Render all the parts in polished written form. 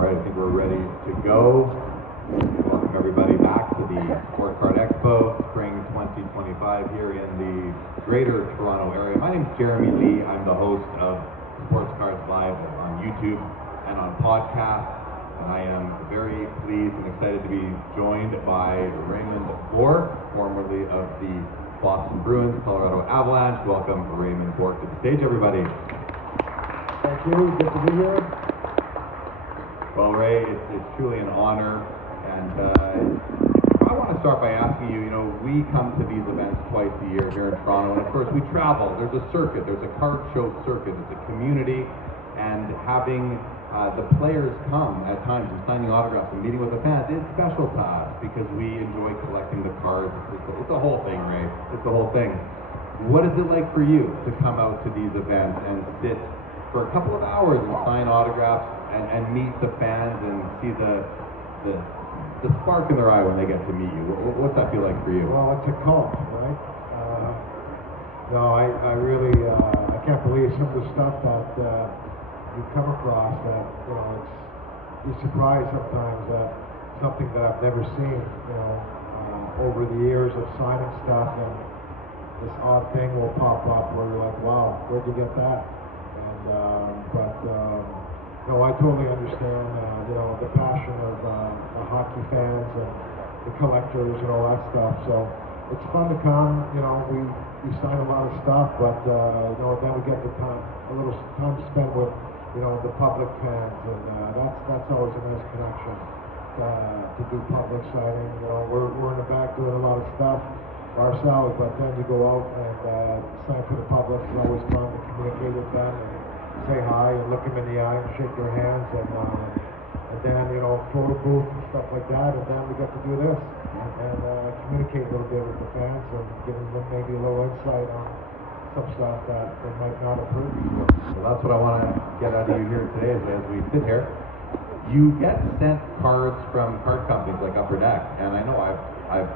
Alright, I think we're ready to go. Welcome everybody back to the Sports Card Expo, Spring 2025 here in the Greater Toronto area. My name is Jeremy Lee. I'm the host of Sports Cards Live on YouTube and on podcast. And I am very pleased and excited to be joined by Raymond Bourque, formerly of the Boston Bruins, Colorado Avalanche. Welcome Raymond Bourque to the stage, everybody. Thank you. Good to be here. Well, Ray, it's truly an honor, and I want to start by asking you, we come to these events twice a year here in Toronto, and of course we travel. There's a circuit, there's a card show circuit, it's a community, and having the players come at times and signing autographs and meeting with the fans, it's special to us because we enjoy collecting the cards. It's a whole thing, Ray. It's a whole thing. What is it like for you to come out to these events and sit for a couple of hours and sign autographs and meet the fans and see the spark in their eye when they get to meet you? What's that feel like for you? Well, it's a cult, right? No, I really I can't believe some of the stuff that you come across. That you're surprised sometimes that something that I've never seen. Over the years of signing stuff, and this odd thing will pop up where you're like, wow, where'd you get that? No, I totally understand, the passion of the hockey fans and the collectors and all that stuff. So it's fun to come. We sign a lot of stuff, but then we get a little time to spend with the public fans, and that's always a nice connection to do public signing. We're in the back doing a lot of stuff ourselves, but then you go out and sign for the public. It's always fun to communicate with them and say hi and look them in the eye and shake their hands, and then photo booth and stuff like that, and then we get to do this and communicate a little bit with the fans and give them maybe a little insight on some stuff that they might not have heard before. Well, that's what I want to get out of you here today as we sit here. You get sent cards from card companies like Upper Deck, and I know I've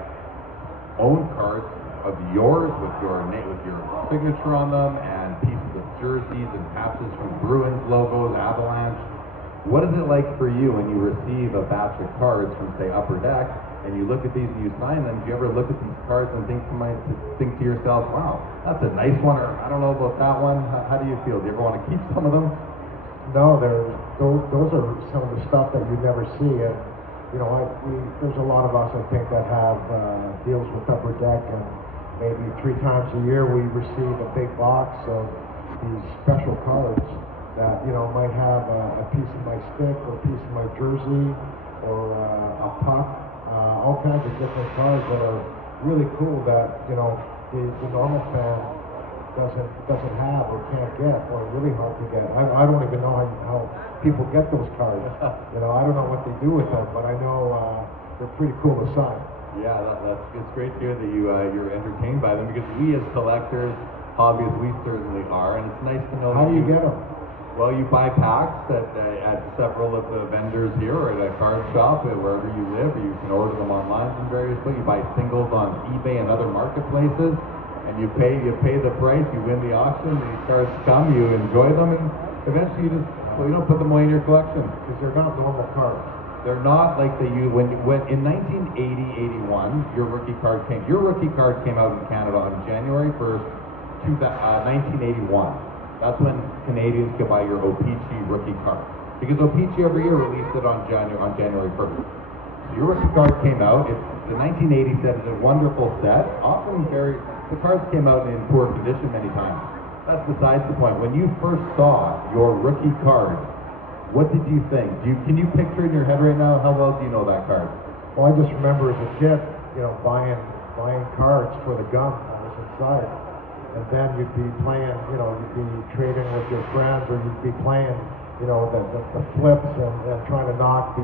owned cards of yours with your name, with your signature on them, and pieces of jerseys and patches from Bruins logos, Avalanche. What is it like for you when you receive a batch of cards from, say, Upper Deck, and you look at these and you sign them? Do you ever look at these cards and think to yourself, wow, that's a nice one, or I don't know about that one? How do you feel? Do you ever want to keep some of them? No, those are some of the stuff that you never see. And there's a lot of us, I think, that have deals with Upper Deck, and maybe 3 times a year we receive a big box of these special cards that might have a piece of my stick or a piece of my jersey or a puck, all kinds of different cards that are really cool that the normal fan doesn't have or can't get, or really hard to get. I don't even know how people get those cards. I don't know what they do with them, but I know they're pretty cool to sign. Yeah, it's great to hear that you're entertained by them, because we as collectors, hobbyists, we certainly are, and it's nice to know. How do you get them? Well, you buy packs at several of the vendors here, or at a card shop, wherever you live, or you can order them online from various places. You buy singles on eBay and other marketplaces, and you pay the price, you win the auction, these cards come, you enjoy them, and eventually you put them away in your collection. Because they're not normal cards. They're not like when in 1980-81 your rookie card came out in Canada on January 1st, 1981. That's when Canadians could buy your O-Pee-Chee rookie card, because O-Pee-Chee every year released it on January 1st. So your rookie card came out. It's the 1980 set. Is a wonderful set. Often the cards came out in poor condition many times. That's besides the point. When you first saw your rookie card, what did you think? Can you picture in your head right now, how well do you know that card? Well, I just remember as a kid, buying cards for the gum that was inside. And then you'd be playing, you'd be trading with your friends, or you'd be playing, the flips and trying to knock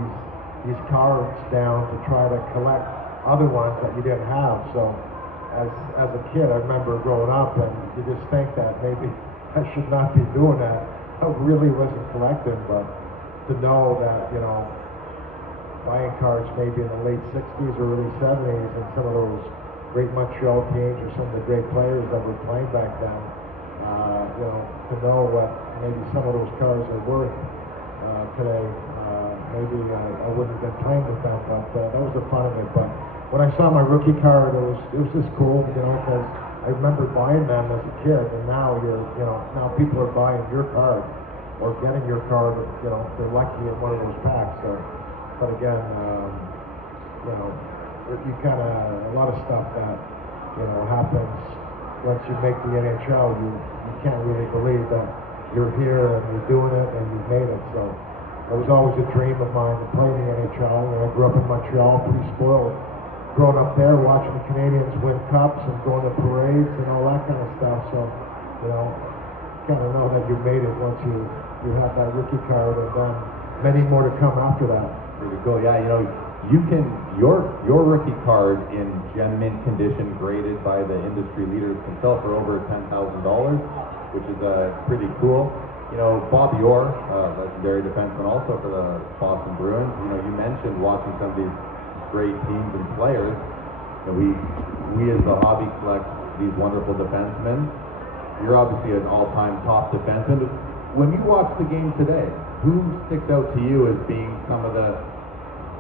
these cards down to try to collect other ones that you didn't have. So as a kid, I remember growing up, and you just think that maybe I should not be doing that. I really wasn't collecting, but to know that, buying cards maybe in the late 60s or early 70s, and some of those great Montreal teams or some of the great players that were playing back then, to know what maybe some of those cards are worth today, maybe I wouldn't have been playing with them, but that was the fun of it. But when I saw my rookie card, it was just cool, you know, because I remember buying them as a kid, and now now people are buying your card or getting your card, you know, they're lucky in one of those packs. So, but again, you know, you kind of, a lot of stuff that, you know, happens once you make the NHL, you can't really believe that you're here and you're doing it and you've made it. So it was always a dream of mine to play in the NHL. You know, I grew up in Montreal, pretty spoiled, growing up there, watching the Canadians win cups and going to parades and all that kind of stuff. So, you know, kind of know that you made it once you have that rookie card, and then many more to come after that. Pretty cool. Yeah, you know, you can your rookie card in gem mint condition, graded by the industry leaders, can sell for over $10,000, which is pretty cool. You know, Bobby Orr, legendary defenseman, also for the Boston Bruins. You know, you mentioned watching some of these great teams and players. You know, we as the hobby collect these wonderful defensemen. You're obviously an all-time top defenseman. When you watch the game today, who sticks out to you as being some of the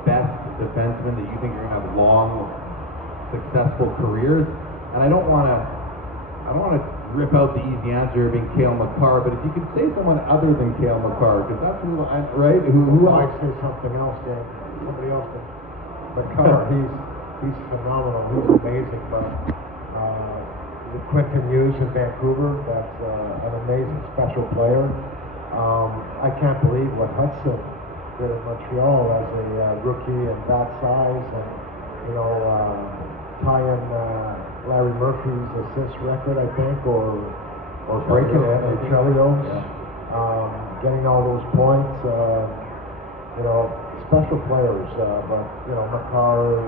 best defensemen that you think are going to have long, successful careers? And I don't want to rip out the easy answer being Cale Makar, but if you could say someone other than Cale Makar, because that's who, right? Who I say something else, Dan. Somebody else. Makar, he's phenomenal. He's amazing. But with Quentin Hughes in Vancouver, that's an amazing special player. I can't believe what Hudson did in Montreal as a rookie and that size, and you know, tying Larry Murphy's assist record, I think, or breaking it at Chelios, getting all those points. You know, special players, but you know, Makar,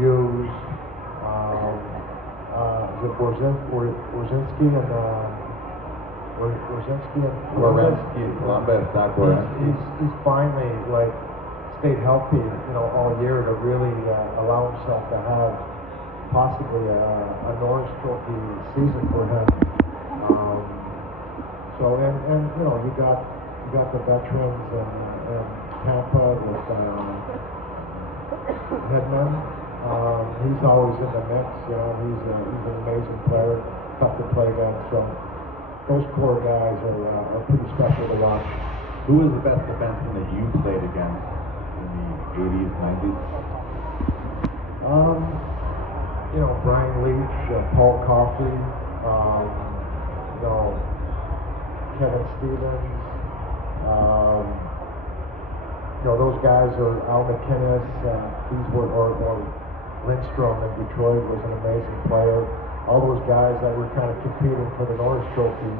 Hughes, is it Borzinski and he's finally like stayed healthy, you know, all year to really allow himself to have possibly a Norris Trophy season for him. So and you know, you got the veterans and Tampa with Hedman. He's always in the mix. You know, he's an amazing player, tough to play against. So those core guys are pretty special to watch. Who was the best defenseman that you played against in the 80s, 90s? You know, Brian Leach, Paul Coffey, you know, Kevin Stevens. You know, those guys are Al McInnes. These were or Lindstrom in Detroit was an amazing player. All those guys that were kind of competing for the Norris trophies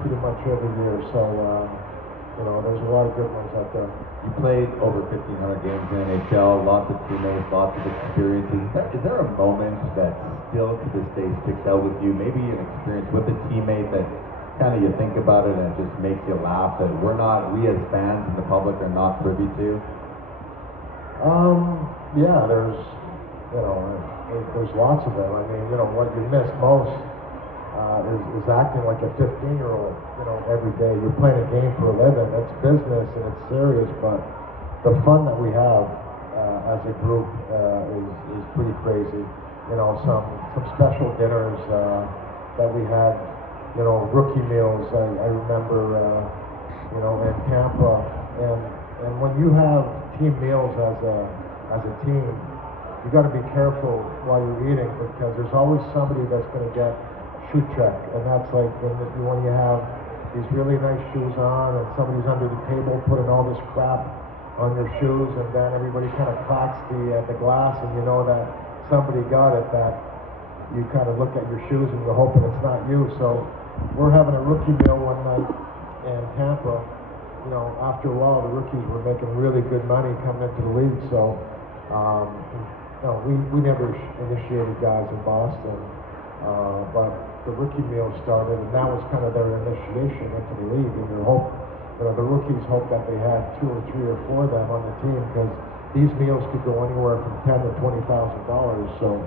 pretty much every year. So, you know, there's a lot of good ones out there. You played over 1,500 games in NHL, lots of teammates, lots of experiences. Is there a moment that still to this day sticks out with you? Maybe an experience with a teammate that kind of you think about it and it just makes you laugh that we as fans and the public are not privy to? Yeah, there's lots of them. I mean, you know, what you miss most is acting like a 15-year-old, you know, every day. You're playing a game for a living. It's business and it's serious, but the fun that we have as a group is pretty crazy. You know, some special dinners that we had, you know, rookie meals. I remember, you know, in Tampa, and when you have team meals as a team, you got to be careful while you're eating, because there's always somebody that's going to get shoe check, and that's like when you have these really nice shoes on and somebody's under the table putting all this crap on your shoes, and then everybody kind of cracks the glass, and you know that somebody got it. That you kind of look at your shoes and you're hoping it's not you. So we're having a rookie meal one night in Tampa. You know, after a while, the rookies were making really good money coming into the league. So, no, we never initiated guys in Boston, but the rookie meal started, and that was kind of their initiation into the league. And the rookies hoped that they had 2 or 3 or 4 of them on the team, because these meals could go anywhere from $10,000 to $20,000. So,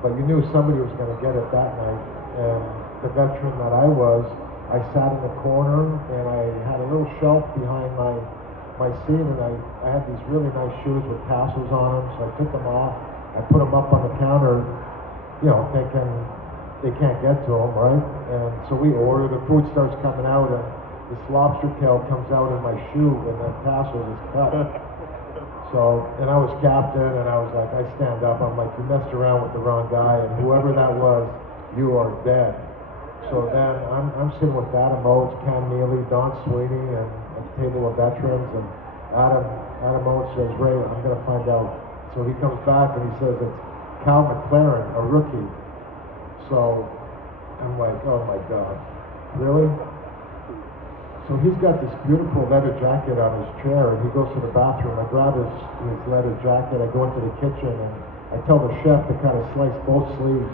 but you knew somebody was going to get it that night. And the veteran that I was, I sat in the corner, and I had a little shelf behind my my scene, and I had these really nice shoes with tassels on them, so I took them off. I put them up on the counter, thinking they can't get to them, right? And so we order, the food starts coming out, and this lobster tail comes out in my shoe, and the tassel is cut. So, and I was captain, and I was like, I stand up, I'm like, you messed around with the wrong guy, and whoever that was, you are dead. So then I'm sitting with Adam Oates, Cam Neely, Don Sweeney, and a table of veterans, and Adam Oates says, Ray, I'm going to find out. So he comes back and he says, it's Cal McLaren, a rookie. So I'm like, oh my God, really? So he's got this beautiful leather jacket on his chair, and he goes to the bathroom. I grab his leather jacket, I go into the kitchen, and I tell the chef to kind of slice both sleeves.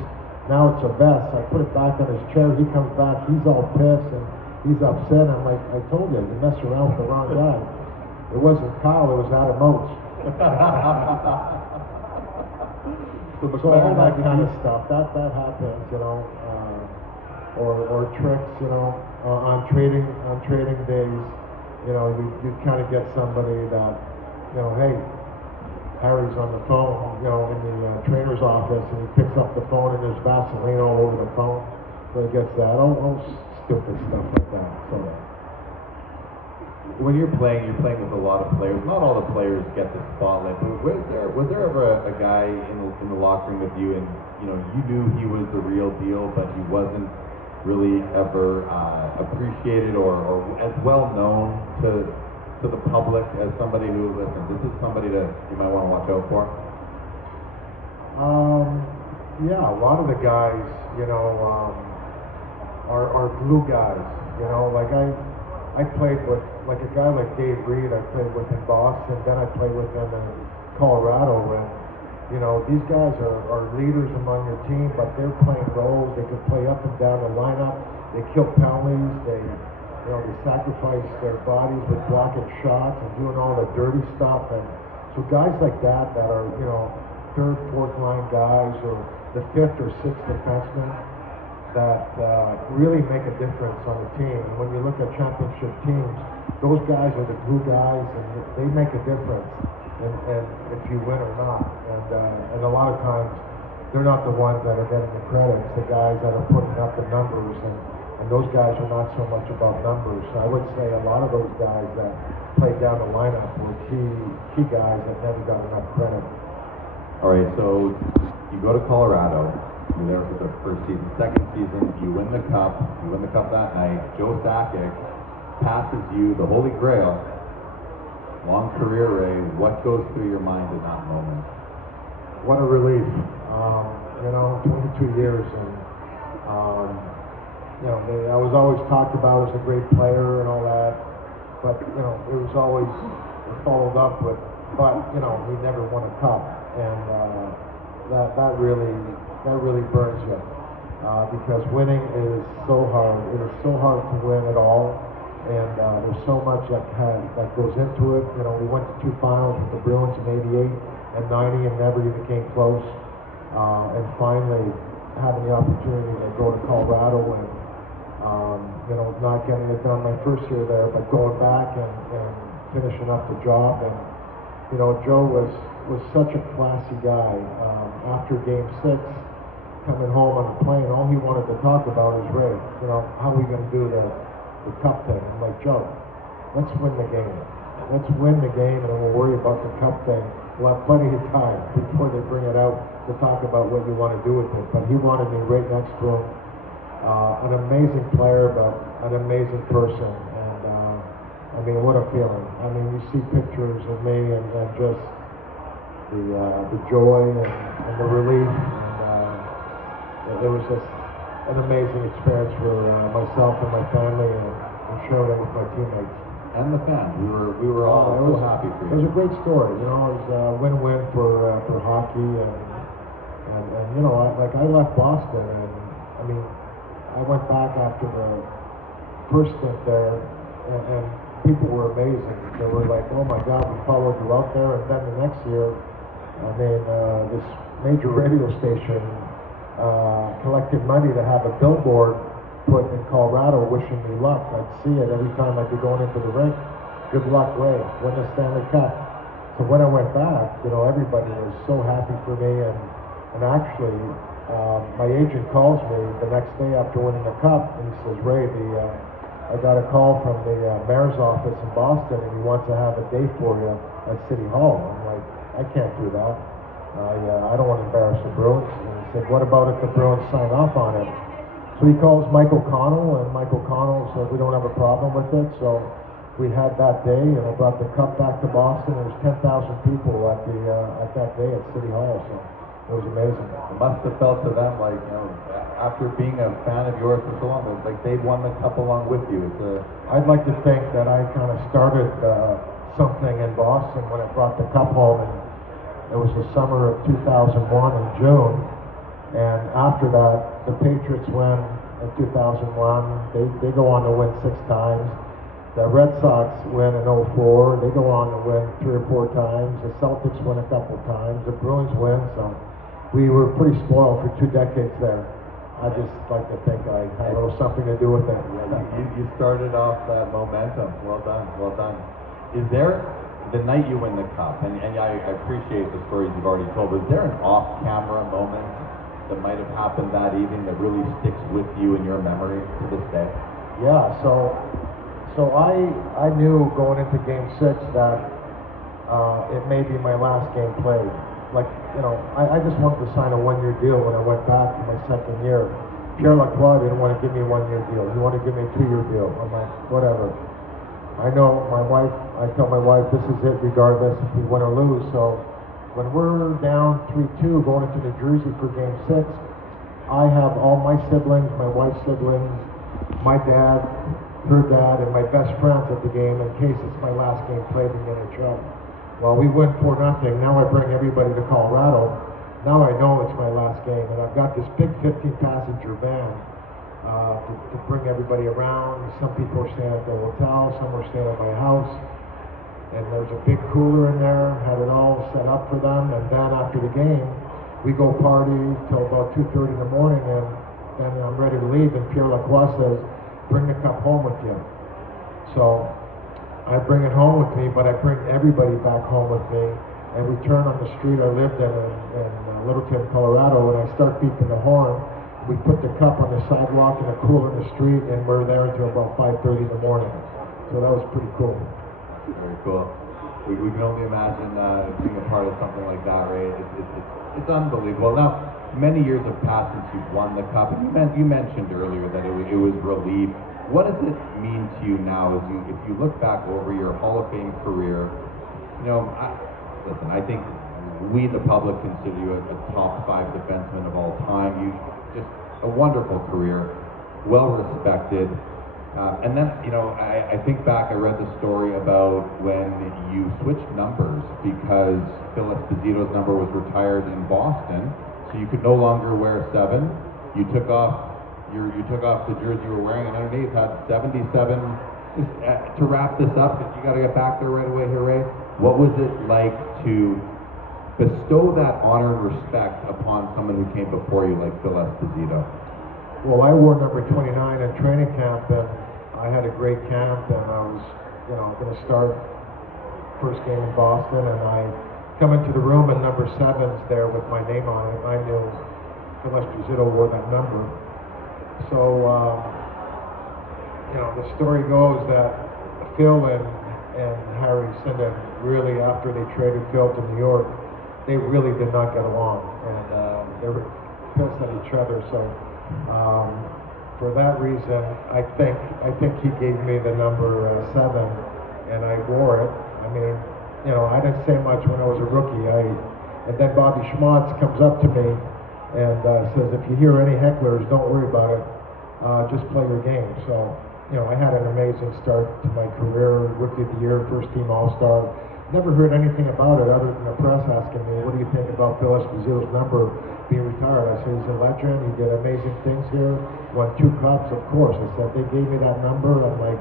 Now it's a vest. I put it back on his chair. He comes back. He's all pissed and he's upset. I'm like, I told you, you messed around with the wrong guy. It wasn't Kyle. It was Adam Oates. So all that kind of stuff. That happens, or tricks, on trading days. You kind of get somebody that, hey. Harry's on the phone, in the trainer's office, and he picks up the phone, and there's Vaseline all over the phone. So he gets that. Oh, stupid stuff like that. So when you're playing with a lot of players. Not all the players get the spotlight. But was there ever a guy in the locker room with you, and you knew he was the real deal, but he wasn't really ever appreciated or as well known to the public as somebody who, listen, this is somebody that you might want to watch out for? Yeah, a lot of the guys, are glue guys. Like I played with, like a guy like Dave Reed, I played with in Boston, then I played with him in Colorado, and, these guys are leaders among your team, but they're playing roles. They can play up and down the lineup. They kill penalties. They sacrifice their bodies with blocking shots and doing all the dirty stuff. And so guys like that are, third, fourth line guys, or the fifth or sixth defenseman that really make a difference on the team. And when you look at championship teams, those guys are the glue guys, and they make a difference and if you win or not. And a lot of times, they're not the ones that are getting the credit. It's the guys that are putting up the numbers, and those guys are not so much about numbers. So I would say a lot of those guys that played down the lineup were key guys that never got enough credit. All right, so you go to Colorado. You're there for the first season. Second season, you win the cup. You win the cup that night. Joe Sakic passes you the Holy Grail. Long career, Ray. What goes through your mind in that moment? What a relief. 22 years, and I was always talked about as a great player and all that, but it was always followed up with, but we never won a cup, and that really burns you, because winning is so hard. It is so hard to win at all, and there's so much that goes into it. We went to 2 finals with the Bruins in '88 and '90, and never even came close. And finally having the opportunity to go to Colorado and not getting it done my first year there, but going back and finishing up the job. And Joe was such a classy guy. After Game 6, coming home on the plane, all he wanted to talk about is, Ray, how are we going to do the cup thing? I'm like, Joe, let's win the game. Let's win the game, and then we'll worry about the cup thing. We'll have plenty of time before they bring it out to talk about what you want to do with it. But he wanted me right next to him. An amazing player, but an amazing person. And what a feeling. You see pictures of me and just the joy and the relief. And it was just an amazing experience for myself and my family, and sharing it with my teammates. And the fans. We were all so happy for you. It was a great story. It was a win-win for hockey, and I left Boston, and I went back after the first stint there, and people were amazing. They were like, oh my God, we followed you out there. And then the next year, this major radio station collected money to have a billboard put in Colorado wishing me luck. I'd see it every time I'd be going into the rink. good luck, Ray, win the Stanley Cup. So when I went back, you know, everybody was so happy for me, and actually, my agent calls me the next day after winning the cup, and he says, Ray, I got a call from the mayor's office in Boston, and he wants to have a day for you at City Hall. I'm like, I can't do that. I don't want to embarrass the Bruins. And he said, what about if the Bruins sign off on it? So he calls Michael Connell, and Michael Connell said, we don't have a problem with it. So we had that day, and I brought the cup back to Boston. There was 10,000 people at that day at City Hall. So it was amazing. It must have felt to them like, you know, after being a fan of yours for so long, it's like they've won the cup along with you. I'd like to think that I kind of started something in Boston when I brought the cup home, and it was the summer of 2001 in June. And after that, the Patriots win in 2001. They go on to win 6 times. The Red Sox win in 04. They go on to win 3 or 4 times. The Celtics win a couple times. The Bruins win. So we were pretty spoiled for 2 decades there. I just like to think I had a little something to do with it. You started off that momentum. Well done, well done. Is there, the night you win the cup, and I appreciate the stories you've already told, but is there an off-camera moment that might have happened that evening that really sticks with you in your memory to this day? Yeah, so I knew going into Game 6 that it may be my last game played. Like, you know, I just wanted to sign a 1-year deal when I went back for my 2nd year. Pierre Lacroix didn't want to give me a 1-year deal. He wanted to give me a 2-year deal. I'm like, whatever. I know I tell my wife, this is it regardless if we win or lose. So when we're down 3-2 going into New Jersey for Game 6, I have all my siblings, my wife's siblings, my dad, her dad, and my best friends at the game in case it's my last game played in the NHL. Well, we win 4-0. Now I bring everybody to Colorado. Now I know it's my last game, and I've got this big 15-passenger van to bring everybody around. Some people are staying at the hotel, some are staying at my house, and there's a big cooler in there. Had it all set up for them, and then after the game, we go party till about 2:30 in the morning, and then I'm ready to leave. And Pierre Lacroix says, "Bring the cup home with you." So I bring it home with me, but I bring everybody back home with me, and we turn on the street I lived in Littleton, Colorado, and I start beeping the horn. We put the cup on the sidewalk in a cooler in the street, and we're there until about 5:30 in the morning. So that was pretty cool. Very cool. We can only imagine being a part of something like that, right? It's unbelievable. Now, many years have passed since you've won the cup, and you mentioned earlier that it was relief. What does it mean to you now if you look back over your Hall of Fame career? You know, I think we, the public, consider you a top 5 defenseman of all time. You just a wonderful career, well respected. And then, you know, I think back, I read the story about when you switched numbers because Phil Esposito's number was retired in Boston, so you could no longer wear 7. You took off the jersey you were wearing, and underneath had 77. Just to wrap this up, because you got to get back there right away here, Ray. What was it like to bestow that honor and respect upon someone who came before you, like Phil Esposito? Well, I wore number 29 in training camp, and I had a great camp, and I was, you know, going to start first game in Boston, and I come into the room, and number 7's there with my name on it. I knew Phil Esposito wore that number. So, you know, the story goes that Phil and Harry Sinden really, after they traded Phil to New York, they really did not get along, and they were pissed at each other. So, for that reason, I think he gave me the number 7, and I wore it. I mean, you know, I didn't say much when I was a rookie. And then Bobby Schmaltz comes up to me and says, if you hear any hecklers, don't worry about it. Just play your game. So, you know, I had an amazing start to my career. Rookie of the Year, first team All-Star. Never heard anything about it other than the press asking me, what do you think about Phil Esposito's number being retired? I said, he's a legend. He did amazing things here. Won 2 cups, of course. I said, they gave me that number. I'm like,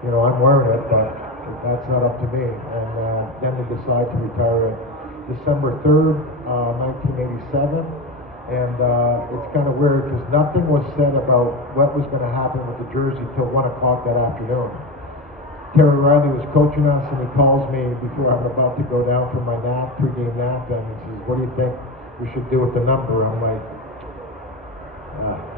you know, I'm wearing it, but that's not up to me. And then they decide to retire it December 3rd, 1987. And it's kind of weird because nothing was said about what was going to happen with the jersey till 1 o'clock that afternoon. Terry Riley was coaching us, and he calls me before I'm about to go down for my nap, pregame nap, and he says, "What do you think we should do with the number?" I'm like,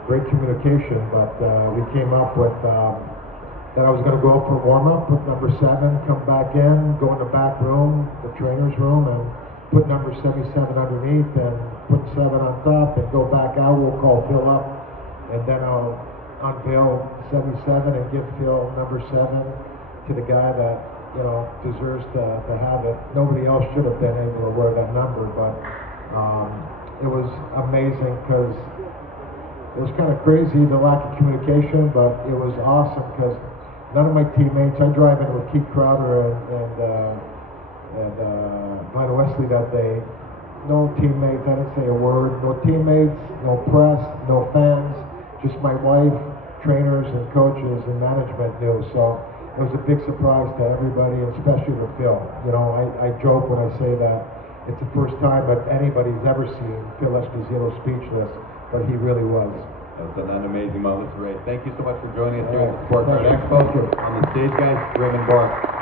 great communication, but we came up with that I was going to go out for a warm-up, put number 7, come back in, go in the back room, the trainer's room, and put number 77 underneath, and put 7 on top, and go back out. We'll call Phil up, and then I'll unveil 77 and give Phil number 7 to the guy that, you know, deserves to have it. Nobody else should have been able to wear that number, but it was amazing because it was kind of crazy, the lack of communication, but it was awesome because none of my teammates, I drive in with Keith Crowder and Glenn Wesley that day, no teammates, I didn't say a word, no teammates, no press, no fans, just my wife, trainers and coaches and management knew. So it was a big surprise to everybody, and especially to Phil. You know, I joke when I say that it's the first time that anybody's ever seen Phil Esposito speechless, but he really was. That's an amazing moment. Listen, Ray, thank you so much for joining us here at the Sports Art Expo. On the stage, guys, Raymond Bourque.